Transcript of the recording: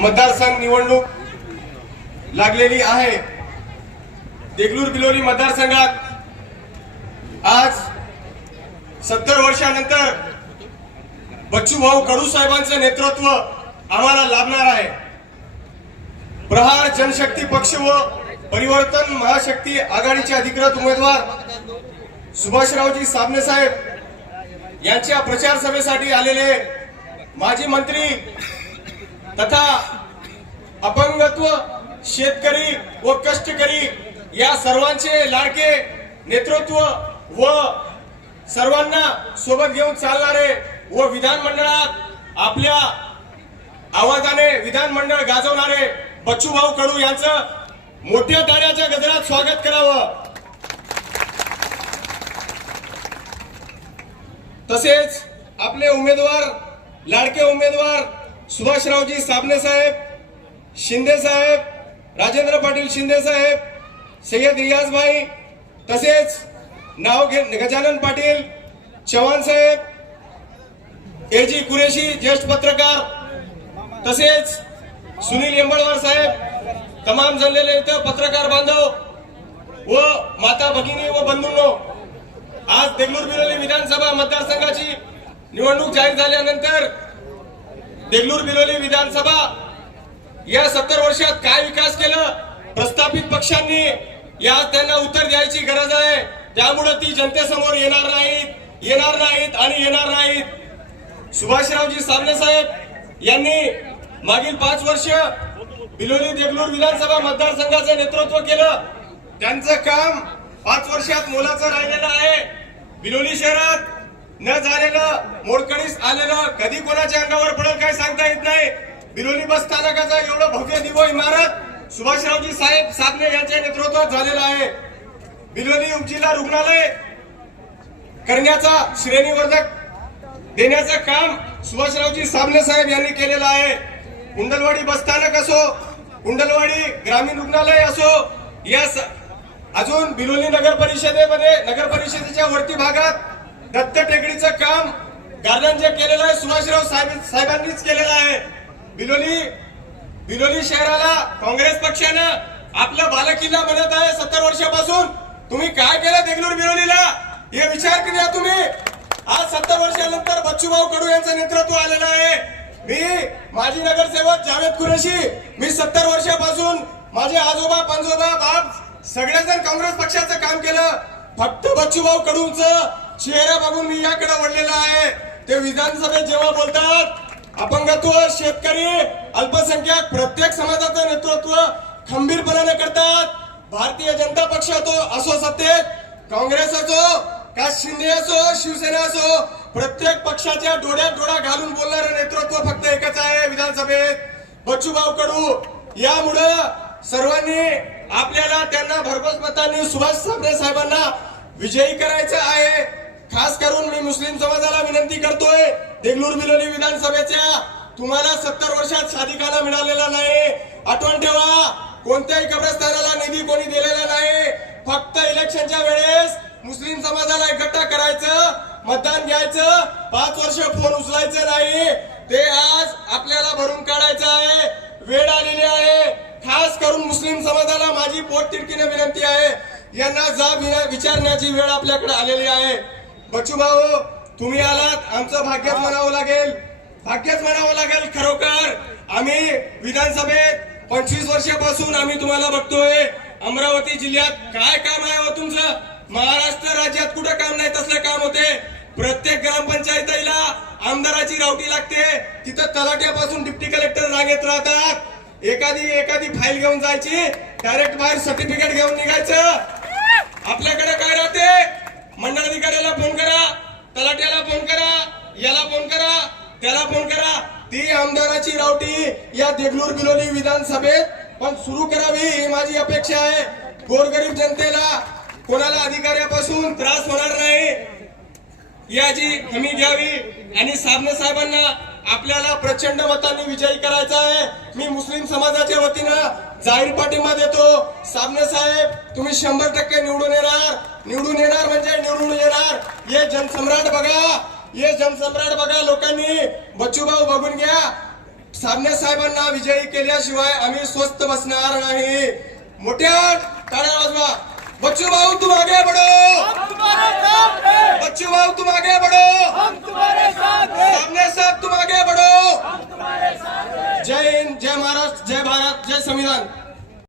मतदारसंघ निवडणूक लागलेली आहे. देगलूर बिलोली मतदारसंघात आज सत्तर वर्षानंतर बच्चू भाऊ कडू साहेबांचं नेतृत्व आम्हाला लाभणार आहे. प्रहार जनशक्ती पक्ष व परिवर्तन महाशक्ती आघाडीचे अधिकृत उमेदवार सुभाषरावजी साबणे साहेब यांच्या प्रचार सभेसाठी आलेले माजी मंत्री तथा अपंगत्व शेतकरी व कष्टकरी या सर्वांचे लाडके नेतृत्व व सर्वांना सोबत घेऊन चालणारे व विधानमंडळात आपल्या आवाजाने विधानमंडळ गाजवणारे बच्चूभाऊ कडू यांचं मोठ्या ताण्याच्या गजरात स्वागत करावं. तसेच आपले उमेदवार लाडके उमेदवार सुभाषरावजी साबणे साहेब शिंदे साहेब राजेंद्र पाटील शिंदे साहेब सय्यद रियाज भाई तसेच नाव घे गजानन पाटील चव्हाण साहेब एजी जी कुरेशी ज्येष्ठ पत्रकार तसेच सुनील यंबळवार साहेब तमाम जमलेले इथं पत्रकार बांधव व माता भगिनी व बंधूंनो आज देगलूर बिरोली विधानसभा मतदारसंघाची निवडणूक जाहीर झाल्यानंतर देगलूर बिलोली विधानसभा. या सत्तर वर्षात काय विकास केलं? प्रस्थापित पक्षांनी या त्यांना उत्तर द्यायची गरज आहे. त्यामुळे ती जनतेसमोर येणार नाहीत येणार नाहीत आणि येणार नाहीत. सुभाषरावजी साबणे साहेब यांनी मागील पाच वर्ष बिलोली देगलूर विधानसभा मतदारसंघाचं नेतृत्व केलं. त्यांचं काम पाच वर्षात मोलाचं राहिलेलं आहे. बिलोली शहरात न झालेलं मोडकळीस आलेलं कधी कोणाच्या अंगावर पडेल काय सांगता येत नाही. बिलोली बस स्थानकाचा एवढं भव्य दिवो इमारत सुभाषरावजी साहेब साबणे यांच्या नेतृत्वात झालेला आहे. बिलोली उपजिल्हा रुग्णालय करण्याचा श्रेणीवर्धक देण्याचं काम सुभाषरावजी साबणे साहेब यांनी केलेलं आहे. कुंडलवाडी बसस्थानक असो कुंडलवाडी ग्रामीण रुग्णालय असो या अजून बिलोली नगर परिषदेमध्ये नगर परिषदेच्या वरती भागात दत्त टेकडीचं काम गार्डन जे केलेलं आहे सुभाषराव साहेब साहेबांनीच केलेलं आहे. बिलोली बिलोली शहराला काँग्रेस पक्षानं आपला बालकिल्ला बनत आहे सत्तर वर्षापासून. तुम्ही काय केलं देगलूर बिलोलीला हे विचार करूया तुम्ही. आज सत्तर वर्षानंतर बच्चूभाऊ कडू यांचं नेतृत्व आलेलं आहे. मी माजी नगरसेवक जावेद कुरेशी मी सत्तर वर्षापासून माझे आजोबा पंजोबा बाप सगळेजण काँग्रेस पक्षाचं काम केलं. फक्त बच्चूभाऊ कडूंचं चेहरा बघून मी याकडे वळलेला आहे. ते विधानसभेत जेव्हा बोलतात अपंगत्व शेतकरी अल्पसंख्याक प्रत्येक समाजाचं नेतृत्व खंबीरपणाने करतात. भारतीय जनता पक्ष तो असो सत्तेत काँग्रेस असो का शिंदे असो शिवसेना असो प्रत्येक पक्षाच्या डोळ्यात डोळा घालून बोलणारं नेतृत्व फक्त एकच आहे विधानसभेत. बच्चूभाऊ कडू यामुळं सर्वांनी आपल्याला त्यांना भरघोस मतांनी सुभाष साबणे साहेबांना विजयी करायचं आहे. खास करून मी मुस्लिम समाजाला विनंती करतोय देगलूर बिलोली विधानसभेच्या तुम्हाला सत्तर वर्षात शादिकाला मिळालेला नाही. आठवण ठेवा कोणत्याही कब्रस्तानाला निधी कोणी दिलेला नाही. फक्त इलेक्शनच्या वेळेस मुस्लिम समाजाला एकट्ठा करायचं मतदान घ्यायचं पाच वर्ष फोन उचलायचं नाही. ते आज आपल्याला भरून काढायचं आहे. वेळ आलेली आहे. खास करून मुस्लिम समाजाला माझी पोटतिडकीने विनंती आहे. यांना जा विचारण्याची वेळ आपल्याकडे आलेली आहे. बच्चू भाऊ तुम्ही आलात. आमचं भाग्यच म्हणावं लागेल. भाग्यच म्हणावं लागेल खरोखर. आम्ही विधानसभेत पंचवीस वर्षापासून आम्ही तुम्हाला बघतोय. अमरावती जिल्ह्यात काय काम आहे हो तुमचं? महाराष्ट्र राज्यात कुठं काम नाही तसलं काम होते. प्रत्येक ग्रामपंचायतीला आमदाराची रावटी लागते. तिथं तलाट्यापासून डिप्टी कलेक्टर रांगेत राहतात. एखादी एखादी फाईल घेऊन जायची. डायरेक्ट बाहेर सर्टिफिकेट घेऊन निघायचं. आपल्याकडे काय राहते? मंडळ अधिकाऱ्याला फोन करा तलाट्याला फोन करा याला फोन करा त्याला फोन करा. ती आमदाराची रावटी या देगलूर बिलोली विधानसभेत पण सुरू करावी ही माझी अपेक्षा आहे. गोरगरीब जनतेला कोणाला अधिकाऱ्यापासून त्रास होणार नाही याची हमी घ्यावी. आणि साबणे साहेबांना आपल्याला प्रचंड मतांनी विजयी करायचा आहे. मी मुस्लिम समाजाच्या वतीनं जाहीर पाठिंबा देतो. सामने साहेब तुम्ही शंभर टक्के निवडून येणार. निवडून येणार म्हणजे निवडून येणार. हे जनसम्राट बघा. हे जनसम्राट बघा लोकांनी. बच्चूभाऊ बघून घ्या. सामने साहेबांना विजयी केल्याशिवाय आम्ही स्वस्त बसणार नाही. मोठ्या टाळ्या वाजवा. बच्चू भाऊ तुम आगे बढ़ो बच्चू भाऊ तुम आगे बढ़ो सामने साहेब तुम आगे बढ़ो हम तुम्हारे साथ हैं जय हिंद जय महाराष्ट्र जय भारत जय संविधान.